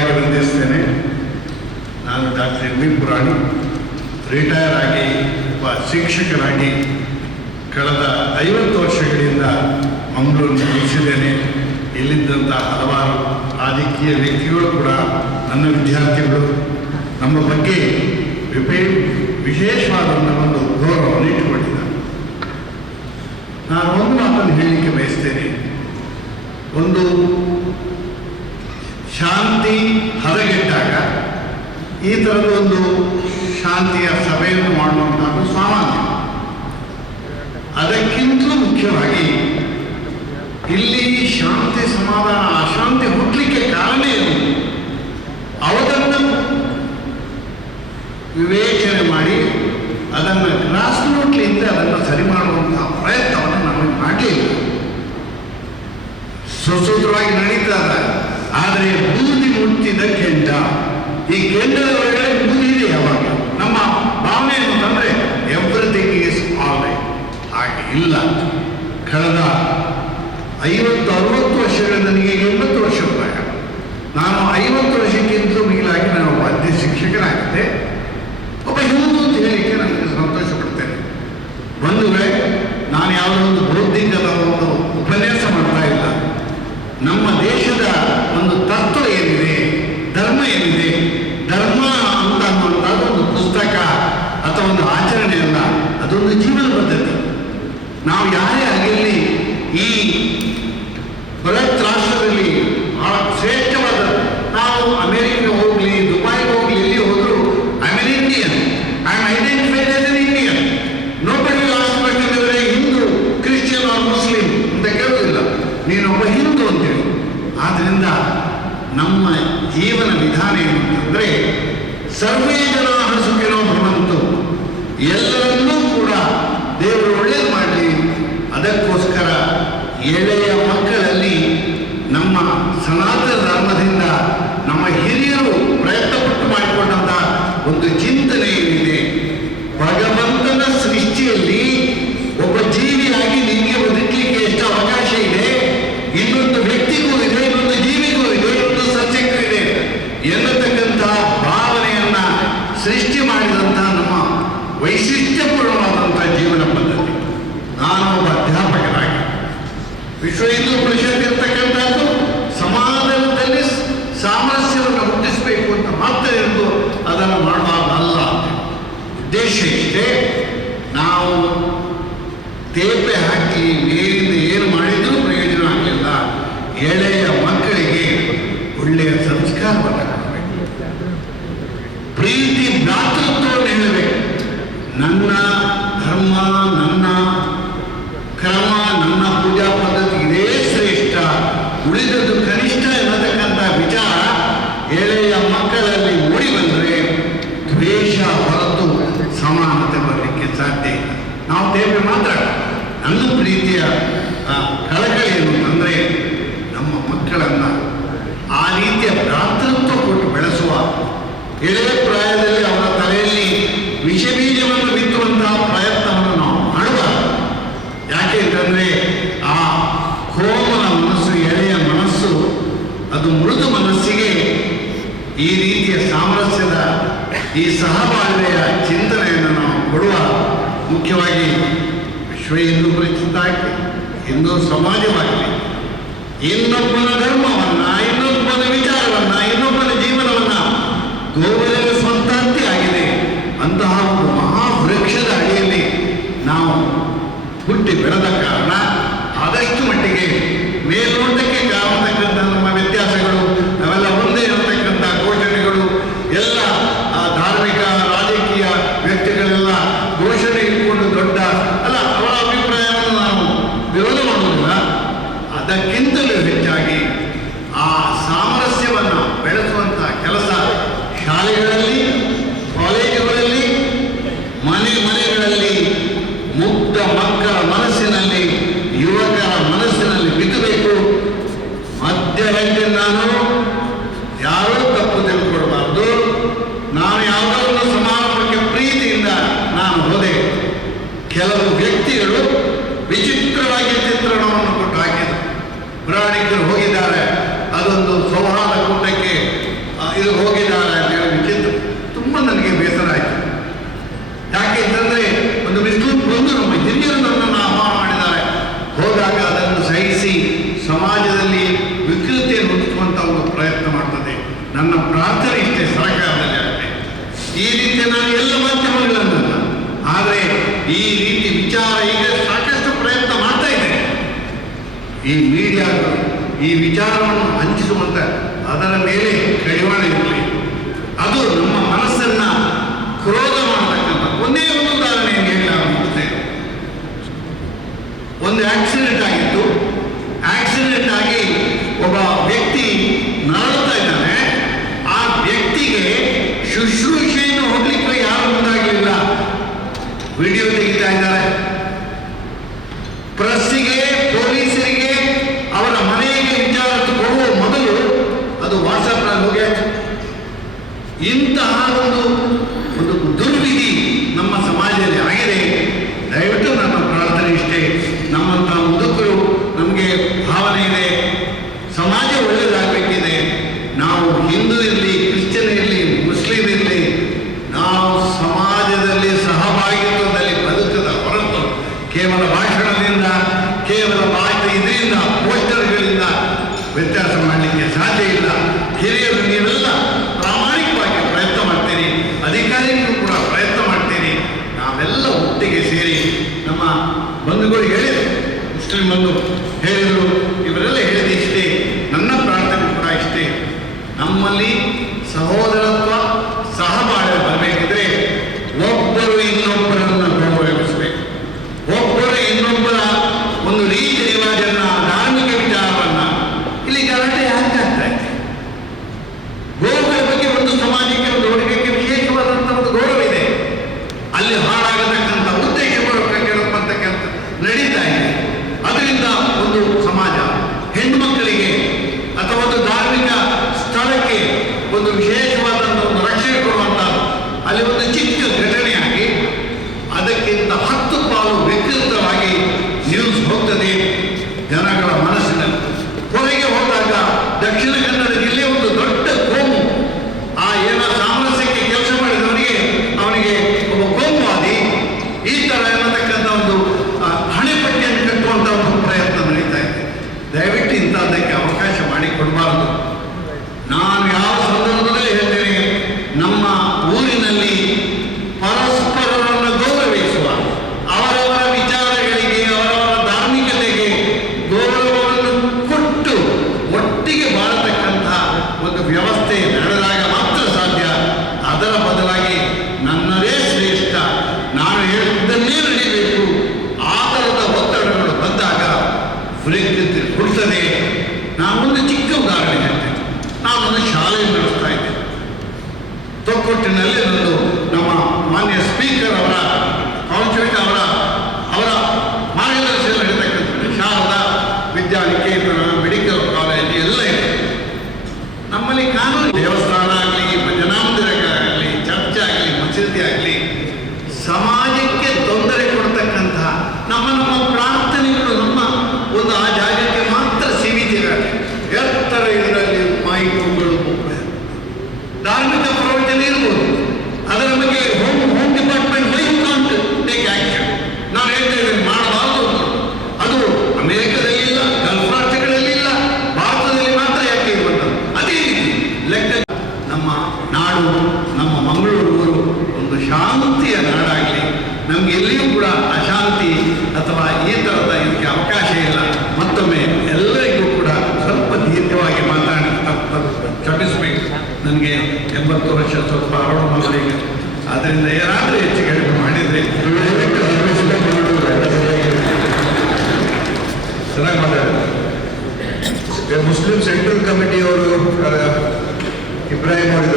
ವಿನಮ್ರವಾಗಿ ವಂದಿಸ್ತೇನೆ. ನಾನು doctor M V ಪುರಾಣಿ, retire ಆಗಿ ಒಬ್ಬ ಶಿಕ್ಷಕರಾಗಿ ಕಳೆದ 50 ವರ್ಷಗಳಿಂದ ಮಂಗಳೂರಿನ ಮುಗಿಸಿದ್ದೇನೆ. ಇಲ್ಲಿದ್ದಂಥ ಹಲವಾರು ರಾಜಕೀಯ ವ್ಯಕ್ತಿಗಳು ಕೂಡ ನನ್ನ ವಿದ್ಯಾರ್ಥಿಗಳು ನಮ್ಮ ಬಗ್ಗೆ ವಿಶೇಷವಾದಂಥ ಒಂದು ಗೌರವವನ್ನು ಇಟ್ಟುಕೊಂಡಿದ್ದಾರೆ. ನಾನು ಒಂದು ಮಾತನ್ನು ಹೇಳಲಿಕ್ಕೆ ಬಯಸ್ತೇನೆ. ಒಂದು ಶಾಂತಿ ಹದಗೆಟ್ಟಾಗ ಈ ಥರದ ಒಂದು ಶಾಂತಿಯ ಸಭೆಯನ್ನು ಮಾಡುವಂಥದ್ದು ಸಾಮಾನ್ಯ. ಅದಕ್ಕಿಂತಲೂ ಮುಖ್ಯವಾಗಿ ಇಲ್ಲಿ ಶಾಂತಿ, ಸಮಾಧಾನ, ಅಶಾಂತಿ ಹುಟ್ಟಲಿಕ್ಕೆ ಕಾರಣ ಏನು, ಅವರನ್ನು ವಿವೇಚನೆ ಮಾಡಿ ಅದನ್ನು ಗ್ರಾಸ್ ರೂಟ್ಲಿಂದ ಅದನ್ನು ಸರಿ ಮಾಡುವಂತಹ ಪ್ರಯತ್ನವನ್ನು ನಮಗೆ ಮಾಡಲಿಲ್ಲ. ಸುಸೂತ್ರವಾಗಿ ನಡೀತದ. ಆದರೆ ಬೂದಿ ಮುಚ್ಚಿದ ಕೆಂಡ, ಈ ಕೆಂಡದ ಒಳಗಡೆ ಬೂದಿ ಇದೆ. ಯಾವಾಗ ನಮ್ಮ ಭಾವನೆ ಅಂತಂದರೆ ಎವ್ರಿಥಿಂಗ್ ಈಸ್ ಆಲ್ ರೈಟ್, ಹಾಗೆ ಇಲ್ಲ. ಕಳೆದ 50-60 ವರ್ಷಗಳ, ನನಗೆ 80 ವರ್ಷ ಪ್ರಾಯ. ನಾನು 50 ವರ್ಷಕ್ಕಿಂತಲೂ ಮಿಗಿಲಾಗಿ ನಾನು ವಾದ್ಯ ಶಿಕ್ಷಕನಾಗಿದ್ದೆ. ಒಬ್ಬ ಹಿಂದೂ ಅಂತ ಹೇಳಲಿಕ್ಕೆ ನನಗೆ ಸಂತೋಷ ಪಡ್ತೇನೆ. ಒಂದು ವೇಳೆ ನಾನು ಯಾವುದೋ ಒಂದು ಬೌದ್ಧಿಕದ ಒಂದು ಉಪನ್ಯಾಸ ಮಾಡ್ತಾ ಇಲ್ಲ. ನಮ್ಮ ದೇಶದ ಒಂದು ತತ್ವ ಏನಿದೆ, ಧರ್ಮ ಏನಿದೆ, ಧರ್ಮ ಅಂತ ಅನ್ನುವಂಥದ್ದು ಒಂದು ಪುಸ್ತಕ ಅಥವಾ ಒಂದು ಆಚರಣೆ ಅಲ್ಲ, ಅದೊಂದು ಜೀವನ ಪದ್ಧತಿ. ನಾವು ಯಾರೇ ಆಗಿರಲಿ, ಈ ಬೃಹತ್ ರಾಷ್ಟ್ರದಲ್ಲಿ ಬಹಳ ಶ್ರೇಷ್ಠವಾದ, ನಾವು ಅಮೆರಿಕ ಹೋಗಲಿ, ದುಬೈಗೆ ಹೋಗಲಿ, ಎಲ್ಲಿ ಹೋದರೂ I am Indian, I am identified as an Indian. Nobody last question ಇದ್ದರೆ ಹಿಂದೂ, ಕ್ರಿಶ್ಚಿಯನ್ ಆರ್ ಮುಸ್ಲಿಂ ಅಂತ ಕೇಳುವುದಿಲ್ಲ, ನೀನೊಬ್ಬ ಹಿಂದೂ ಅಂತೇಳಿ. ಆದ್ದರಿಂದ ನಮ್ಮ ಜೀವನ ವಿಧಾನ ಏನಂತಂದರೆ ಸರ್ವೇ ಜನಾಃ ಸುಖಿನೋ ಭವಂತು, ಎಲ್ಲರನ್ನೂ ಕೂಡ ದೇವರು ಒಳ್ಳೇದು ಮಾಡಲಿ. ಅದಕ್ಕೋಸ್ಕರ ಎಳೆಯ ಮಕ್ಕಳಲ್ಲಿ ನಮ್ಮ ಸನಾತನ ಧರ್ಮದಿಂದ ನಮ್ಮ ಹಿರಿಯರು ಪ್ರಯತ್ನಪಟ್ಟು ಮಾಡಿಕೊಂಡಂಥ ಒಂದು ಚಿಂತನೆ ಏನಿದೆ, ಭಗವಂತನ ಸೃಷ್ಟಿಯಲ್ಲಿ ಒಬ್ಬ ಜೀವಿಯಾಗಿ ನಿಮಗೆ ಬದುಕಲಿಕ್ಕೆ ಎಷ್ಟು ಅವಕಾಶ ಇದೆ, ಇನ್ನೊಂದು ವ್ಯಕ್ತಿಗೂ ಇದೆ, ಇನ್ನೊಂದು ಜೀವಿಗೂ ಇದೆ, ಇನ್ನೊಂದು ಸಸ್ಯಕ್ಕೂ ಇದೆ ಎನ್ನತಕ್ಕಂಥ ಭಾವನೆಯನ್ನ ಸೃಷ್ಟಿ ಮಾಡಿದಂಥ ನಮ್ಮ ವೈಶಿಷ್ಟ್ಯಪೂರ್ಣವಾದಂಥ ಜೀವನ ಪದ್ಧತಿ. ನಾನು ಒಬ್ಬ ಅಧ್ಯಾಪಕನಾಗಿ ವಿಶ್ವ ಹಿಂದೂ ಪರಿಷತ್ ಇರ್ತಕ್ಕಂಥದ್ದು ಸಮಾಜದಲ್ಲಿ ಸಾಮರಸ್ಯವನ್ನು ಹುಟ್ಟಿಸಬೇಕು ಅಂತ ಮಾತ್ರ ಇருந்து ಅದನ್ನು ಮಾಡುವಾಗಲ್ಲ. ಉದ್ದೇಶ ಇಷ್ಟೇ, ನಾವು ತೇಪೆ ಹಾಕಿ ಮೇಲಿಂದ ಏನು ಮಾಡಿದರೂ ಪ್ರಯೋಜನ ಆಗಲಿಲ್ಲ. ಎಳೆಯ ಮಕ್ಕಳಿಗೆ ಒಳ್ಳೆಯ ಸಂಸ್ಕಾರವನ್ನು ಕೊಡಬೇಕು, ಪ್ರೀತಿ ಭ್ರಾತೃತ್ವವನ್ನು ಹೇಳಬೇಕು. ನನ್ನ ಧರ್ಮ, ನನ್ನ ಕ್ರಮ, ನನ್ನ ಪೂಜಾ ಪದ್ಧತಿ ಇದೇ ಶ್ರೇಷ್ಠ, ಉಳಿದದ್ದು ಕನಿಷ್ಠ ಎನ್ನತಕ್ಕಂಥ ವಿಚಾರ ಎಳೆಯ ಮಕ್ಕಳಲ್ಲಿ ಮೂಡಿ ಬಂದರೆ ದ್ವೇಷ ಹೊರತು ಸಮಾನತೆ ಬರಲಿಕ್ಕೆ ಸಾಧ್ಯ ಇಲ್ಲ. ನಾವು ದೇವರ ಮಾತ್ರ ನನ್ನ ಪ್ರೀತಿಯ ಕಳಕಳಿ ಏನು ಅಂದರೆ ನಮ್ಮ ಮಕ್ಕಳನ್ನು ಆ ರೀತಿಯ ಭ್ರಾತೃತ್ವ ಕೊಟ್ಟು ಬೆಳೆಸುವ, ಎಳೆಯ ಪ್ರಾಯದಲ್ಲಿ ಅವರ ತಲೆಯಲ್ಲಿ ವಿಷ ಬೀಜವನ್ನು ಬಿತ್ತುವಂತಹ ಪ್ರಯತ್ನವನ್ನು ನಾವು ಮಾಡಬಾರದು. ಯಾಕೆ ಅಂತಂದರೆ ಆ ಕೋಮಲ ಮನಸ್ಸು, ಎಳೆಯ ಮನಸ್ಸು, ಅದು ಮೃದು ಮನಸ್ಸಿಗೆ ಈ ರೀತಿಯ ಸಾಮರಸ್ಯದ, ಈ ಸಹಬಾಳ್ವೆಯ ಚಿಂತನೆಯನ್ನು ನಾವು ಕೊಡುವ. ಮುಖ್ಯವಾಗಿ ವಿಶ್ವ ಹಿಂದೂ ಪರಿಷತ್ ಆಗಲಿ, ಹಿಂದೂ ಸಮಾಜವಾಗಲಿ, ಇನ್ನೊಬ್ಬನ ಧರ್ಮವನ್ನು, ಇನ್ನೊಬ್ಬನ ವಿಚಾರವನ್ನು, ಇನ್ನೊಬ್ಬನ ಜೀವನವನ್ನು ಗೌರವಿಸುವಂತಂತೆ ಆಗಿದೆ. ಅಂತಹ ಒಂದು ಮಹಾವೃಕ್ಷದ ಅಡಿಯಲ್ಲಿ ನಾವು ಹುಟ್ಟಿ ಬೆಳೆದ ಕಾರಣ ಆದಷ್ಟು ಮಟ್ಟಿಗೆ ಮೇಲ್ನೋಟಕ್ಕೆ ಕಾಣತಕ್ಕಂಥ ನಮ್ಮ ವ್ಯತ್ಯಾಸಗಳು, ನಾವೆಲ್ಲ ಒಂದೇ ಇರತಕ್ಕಂಥ ಘೋಷಣೆಗಳು ಎಲ್ಲ ಧಾರ್ಮಿಕ ರಾಜಕೀಯ ವ್ಯಕ್ತಿಗಳೆಲ್ಲ ಘೋಷಣೆ ಇಟ್ಕೊಂಡು ದೊಡ್ಡ ಅಲ್ಲ, ಅವರ ಅಭಿಪ್ರಾಯವನ್ನು ನಾವು ವಿರೋಧ ಮಾಡುವುದಿಲ್ಲ. ಅದಕ್ಕಿಂತಲೂ ಹೆಚ್ಚಾಗಿ ಆ ಸಾಮರಸ್ಯವನ್ನು ಬೆಳೆಸುವಂಥ ಕೆಲಸ ಶಾಲೆಗಳಲ್ಲಿ, ಕಾಲೇಜುಗಳಲ್ಲಿ, ಮನೆಗಳಲ್ಲಿ ಮುಗ್ಧ ಮಕ್ಕಳ ಮನಸ್ಸಿನಲ್ಲಿ, ಯುವಕರ ಮನಸ್ಸಿನಲ್ಲಿ ಬಿತ್ತಬೇಕು. ಮಧ್ಯದಲ್ಲಿ ನಾನು ಯಾರೂ ತಪ್ಪು ತಿಳ್ಕೊಳ್ಬಾರ್ದು. ನಾನು ಯಾವುದೋ ಒಂದು ಸಮಾರಂಭಕ್ಕೆ ಪ್ರೀತಿಯಿಂದ ನಾನು ಹೋದೆ, ಕೆಲವು ವ್ಯಕ್ತಿಗಳು ವಿಚಿತ್ರವಾಗಿ ಚಿತ್ರಣವನ್ನು ಕೊಟ್ಟು ಹಾಕಿದರು. ಪ್ರಯಾಣಿಕರು ಹೋಗಿದ್ದಾರೆ, ಅದೊಂದು ಸೌಹಾರ್ದ ಕೂಟಕ್ಕೆ ಅಲ್ಲಿ ಹೋಗಿದ್ದಾರೆ ಅಂತ ಹೇಳಿ ವಿಚಿತ್ರ ತುಂಬ ನನಗೆ ಬೇಸರ ಆಯಿತು. ಯಾಕೆ ಅಂತಂದರೆ ಒಂದು ವಿಷ್ಣು ಬಂದು ನಮ್ಮ ಹಿರಿಯರು ನನ್ನನ್ನು ಆಹ್ವಾನ ಮಾಡಿದ್ದಾರೆ, ಹೋದಾಗ ಅದನ್ನು ಸಹಿಸಿ ಸಮಾಜದಲ್ಲಿ ವಿಕೃತಿಯನ್ನು ಹುಟ್ಟಿಸುವಂಥ ಒಂದು ಪ್ರಯತ್ನ ಮಾಡ್ತದೆ. ನನ್ನ ಪ್ರಾರ್ಥನೆ ಇಷ್ಟೇ, ಸರ್ಕಾರದಲ್ಲಿ ಆಗತ್ತೆ ಈ ರೀತಿ ನಾನು ಎಲ್ಲ ಮಾಧ್ಯಮಗಳನ್ನಲ್ಲ, ಆದರೆ ಈ ರೀತಿ ವಿಚಾರ ಈಗ ಸಾಕಷ್ಟು ಪ್ರಯತ್ನ ಮಾಡ್ತಾ ಇದ್ದೇನೆ. ಈ ಮೀಡಿಯಾಗಳು ಈ ವಿಚಾರವನ್ನು ಹಂಚಿಸುವಂಥ ಅದರ ಮೇಲೆ ಕಡಿವಾಣ ಇರಲಿ. ಅದು ನಮ್ಮ ಮನಸ್ಸನ್ನು ಕ್ರೋಧ ಮಾಡತಕ್ಕಂಥ ಒಂದೇ ಒಂದು ಉದಾಹರಣೆಯನ್ನು ಹೇಳಲಾಗುತ್ತದೆ. ಒಂದು ಆಕ್ಸಿಡೆಂಟ್ ಆಗಿತ್ತು. ಆಕ್ಸಿಡೆಂಟ್ ಆಗಿ ಒಬ್ಬ ವ್ಯಕ್ತಿ ನರಳುತ್ತಾ ಇದ್ದಾನೆ. ಆ ವ್ಯಕ್ತಿಗೆ ಶುಶ್ರೂಷೆಯನ್ನು ಹೋಗ್ಲಿಕ್ಕೆ ಯಾರು ಮುಂದಾಗಲಿಲ್ಲ. ವಿಡಿಯೋ ತೆಗಿತಾ ಇದ್ದಾರೆ. ಪ್ರೆಸ್ಸಿಗೆ, ಪೊಲೀಸರಿಗೆ, ಅವರ ಮನೆಗೆ ವಿಚಾರ ಕೊಡುವ ಮೊದಲು ಅದು ವಾಟ್ಸಪ್ನಲ್ಲಿ ಹೋಗಿ ಇಂತಹ ಒಂದು ದುರ್ವಿಧಿ ನಮ್ಮ ಸಮಾಜದಲ್ಲಿ ಆಗಿದೆ. ದಯವಿಟ್ಟು ನನ್ನ ಪ್ರಾರ್ಥನೆ ಇಷ್ಟೇ, ನಮ್ಮಂಥ ಮುದುಕರು ನಮಗೆ ಭಾವನೆ ಇದೆ, ಸಮಾಜ ಒಳ್ಳೆಯದಾಗಬೇಕಿದೆ. ನಾವು ಹಿಂದೂ ಇರಲಿ, ಕ್ರಿಶ್ಚಿಯನ್ ಇರಲಿ, ಮುಸ್ಲಿಂ ಇರಲಿ, ನಾವು ಸಮಾಜದಲ್ಲಿ ಸಹಭಾಗಿತ್ವದಲ್ಲಿ ಬದುಕದ ಹೊರತು ಕೇವಲ ಭಾಷಣದಿಂದ, ಕೇವಲ ಇದರಿಂದ, ಪೋಸ್ಟರ್ಗಳಿಂದ ವ್ಯತ್ಯಾಸ ಮಾಡಲಿಕ್ಕೆ ಸಾಧ್ಯ ಇಲ್ಲ. ಹಿರಿಯರು ನೀವೆಲ್ಲ ಪ್ರಾಮಾಣಿಕವಾಗಿ ಪ್ರಯತ್ನ ಮಾಡ್ತೀರಿ, ಅಧಿಕಾರಿಗಳು ಕೂಡ ಪ್ರಯತ್ನ ಮಾಡ್ತೀರಿ. ನಾವೆಲ್ಲ ಒಟ್ಟಿಗೆ ಸೇರಿ ನಮ್ಮ ಬಂಧುಗಳು ಹೇಳಿದರು, ಮುಸ್ಲಿಂ ಬಂಧು ಹೇಳಿದರು, ಇವರೆಲ್ಲ ಹೇಳಿದ ಇಷ್ಟೇ. ನನ್ನ ಪ್ರಾರ್ಥನೆ ಕೂಡ ಇಷ್ಟೇ, ನಮ್ಮಲ್ಲಿ ಸಹೋದರತ್ವ, ಸಹಬಾಳ್ವೆ ಬರಬೇಕಿದ್ರೆ ಒಬ್ಬರು ಇನ್ನೊಬ್ಬರನ್ನು ಗೌರವಿಸಬೇಕು. ಒಬ್ಬರು ಇನ್ನೊಬ್ಬರ ಒಂದು ರೀತಿ ರಿವಾಜನ್ನ, ಧಾರ್ಮಿಕ ವಿಚಾರವನ್ನ, ಇಲ್ಲಿ ಗಲಾಟೆ ಆಗ್ತಾ ಇದೆ. ಗೋವುಗಳ ಬಗ್ಗೆ ಒಂದು ಸಮಾಜಕ್ಕೆ, ಒಂದು ಹುಡುಗಕ್ಕೆ ವಿಶೇಷವಾದಂಥ ಒಂದು ಗೌರವ ಇದೆ. ಅಲ್ಲಿ ಹಾಳಾಗತಕ್ಕಂಥ ಉದ್ದೇಶಪೂರ್ವಕ ಕೆಲಸ ನಡೀತಾ ಇದೆ. ಅದರಿಂದ ಒಂದು ಸಮಾಜ ಹೆಣ್ಣು ಮಕ್ಕಳಿಗೆ ಅಥವಾ ಒಂದು ಧಾರ್ಮಿಕ ಸ್ಥಳಕ್ಕೆ ಒಂದು ವಿಶೇಷವಾದಂಥ ಒಂದು ರಕ್ಷಣೆ ಕೊಡುವಂಥ ಅಲ್ಲಿ ಒಂದು ಚಿಕ್ಕ ಘಟನೆಯಾಗಿ ಅದಕ್ಕಿಂತ 10 ಪಾಲು ವಿಕೃತವಾಗಿ ನ್ಯೂಸ್ ಹೋಗ್ತದೆ ಜನಗಳ ಮನಸ್ಸಿನಲ್ಲಿ. ಹೊರಗೆ ಹೋದಾಗ ದಕ್ಷಿಣ ಕನ್ನಡ ಜಿಲ್ಲೆ ಒಂದು ದೊಡ್ಡ ಕೋಮು, ಆ ಏನೋ ಸಾಮರಸ್ಯಕ್ಕೆ ಕೆಲಸ ಮಾಡಿದವನಿಗೆ ಅವನಿಗೆ ಒಬ್ಬ ಕೋಮುವಾದಿ, ಈ ಥರ ಅನ್ನತಕ್ಕಂಥ ಒಂದು ಹಣೆಪಟ್ಟಿಯನ್ನು ಕಟ್ಟುವಂಥ ಒಂದು ಪ್ರಯತ್ನ ನಡೀತಾ ಇದೆ. ದಯವಿಟ್ಟು ಇಂಥದ್ದಕ್ಕೆ ಅವಕಾಶ ಮಾಡಿಕೊಡಬಾರದು. ನಾನು ಯಾವ ಸಂದರ್ಭದಲ್ಲಿ ಹೇಳ್ತೇನೆ, ನಮ್ಮ ಊರಿನಲ್ಲಿ ಪರಸ್ಪರರನ್ನು ಗೌರವಿಸುವ, ಅವರವರ ವಿಚಾರಗಳಿಗೆ, ಅವರವರ ಧಾರ್ಮಿಕತೆಗೆ ಗೌರವವನ್ನು ಕೊಟ್ಟು ಒಟ್ಟಿಗೆ ಬಾಳತಕ್ಕಂಥ ಒಂದು ವ್ಯವಸ್ಥೆ ನಡೆದಾಗ ಮಾತ್ರ ಸಾಧ್ಯ. ಅದರ ಬದಲಾಗಿ ನನ್ನದೇ ಶ್ರೇಷ್ಠ, ನಾನು ಹೇಳಿದ್ದನ್ನೇ ನಡೀಬೇಕು, ಆ ಥರದ ಒತ್ತಡಗಳು ಬಂದಾಗ ವಿಕೃತಿ ಹುಡುತ್ತದೆ. ನಾನೊಂದು ಚಿಕ್ಕ ಉದಾಹರಣೆ ಹೇಳ್ತೇನೆ. ನಾನೊಂದು ಶಾಲೆ ನಡೆಸ್ತಾ ಇದ್ದೆ ತೊಕ್ಕೊಟ್ಟಿನಲ್ಲಿ. ಒಂದು ನಮ್ಮ ಮಾನ್ಯ ಸ್ಪೀಕರ್ ಅವರ ಕಾನ್ಸ್ಟಿಟ್ಯೂಟ್ ಅವರ ಮಾರ್ಗದರ್ಶನ ನಡೀತಕ್ಕಂಥ ಶಾರದಾ ವಿದ್ಯಾನಿಕೇತನ, ಮೆಡಿಕಲ್ ಕಾಲೇಜ್ ಎಲ್ಲ ಇದೆ. ನಮ್ಮಲ್ಲಿ ಕಾನೂನು, ದೇವಸ್ಥಾನ ಆಗಲಿ, ಭಜನಾ ಮಂದಿರಗಳಾಗಲಿ, ಚರ್ಚ್ ಆಗಲಿ, ಮಸೀದಿ ಆಗಲಿ, ಸಮಾಜಕ್ಕೆ ತೊಂದರೆ ಕೊಡ್ತಕ್ಕಂತಹ ನಮ್ಮ ಪ್ರಾರ್ಥನೆಗಳು ನಮ್ಮ ಒಂದು ಆ ಜಾಗಕ್ಕೆ ಮಾತ್ರ ಸೀಮಿತವಾಗಿ ಎತ್ತರ ಇದರಲ್ಲಿ ಮೈಕುಗಳು, ಧಾರ್ಮಿಕ ಪ್ರವಚನ ಇರ್ಬೋದು, ಅದರ ಬಗ್ಗೆ ಹೋಮ್ ಡಿಪಾರ್ಟ್ಮೆಂಟ್ ಟೇಕ್ ಆಕ್ಷನ್. ನಾವು ಹೇಳ್ತಾ ಇದ್ದೇವೆ ಮಾಡಬಾರ್ದು. ಅದು ಅಮೆರಿಕದಲ್ಲಿ ಇಲ್ಲ, ಗಲ್ಫ್ ರಾಷ್ಟ್ರಗಳಲ್ಲಿ ಇಲ್ಲ, ಭಾರತದಲ್ಲಿ ಮಾತ್ರ ಯಾಕೆ ಇರುವಂಥದ್ದು. ಅದೇ ರೀತಿ ಲೆಕ್ಕ ನಮ್ಮ ನಾಡು, ನಮ್ಮ ಮಂಗಳೂರು ಒಂದು ಶಾಂತಿಯ ನಾಡಾಗಲಿ. ನಮ್ಗೆ ಎಲ್ಲಿಯೂ ಕೂಡ ಅಶಾಂತಿ ಅಥವಾ ಈ ಥರದ ಇದಕ್ಕೆ ಅವಕಾಶ ಇಲ್ಲ. ಮತ್ತೊಮ್ಮೆ ಎಲ್ಲರಿಗೂ ಕೂಡ ಸ್ವಲ್ಪ ದೀರ್ಘವಾಗಿ ಮಾತಾಡಿ ಕ್ಷಮಿಸಬೇಕು. ನನಗೆ 80 ವರ್ಷ ಸ್ವಲ್ಪ ಆರೋಗ್ಯ, ಆದ್ದರಿಂದ ಏನಾದರೂ ಹೆಚ್ಚು ಕಡಿಮೆ ಮಾಡಿದರೆ ಚೆನ್ನಾಗಿ ಮಾತಾಡಿದ್ದಾರೆ. ಮುಸ್ಲಿಂ ಸೆಂಟ್ರಲ್ ಕಮಿಟಿ ಅವರು ಇಬ್ರಾಹಿಂ ಅವರು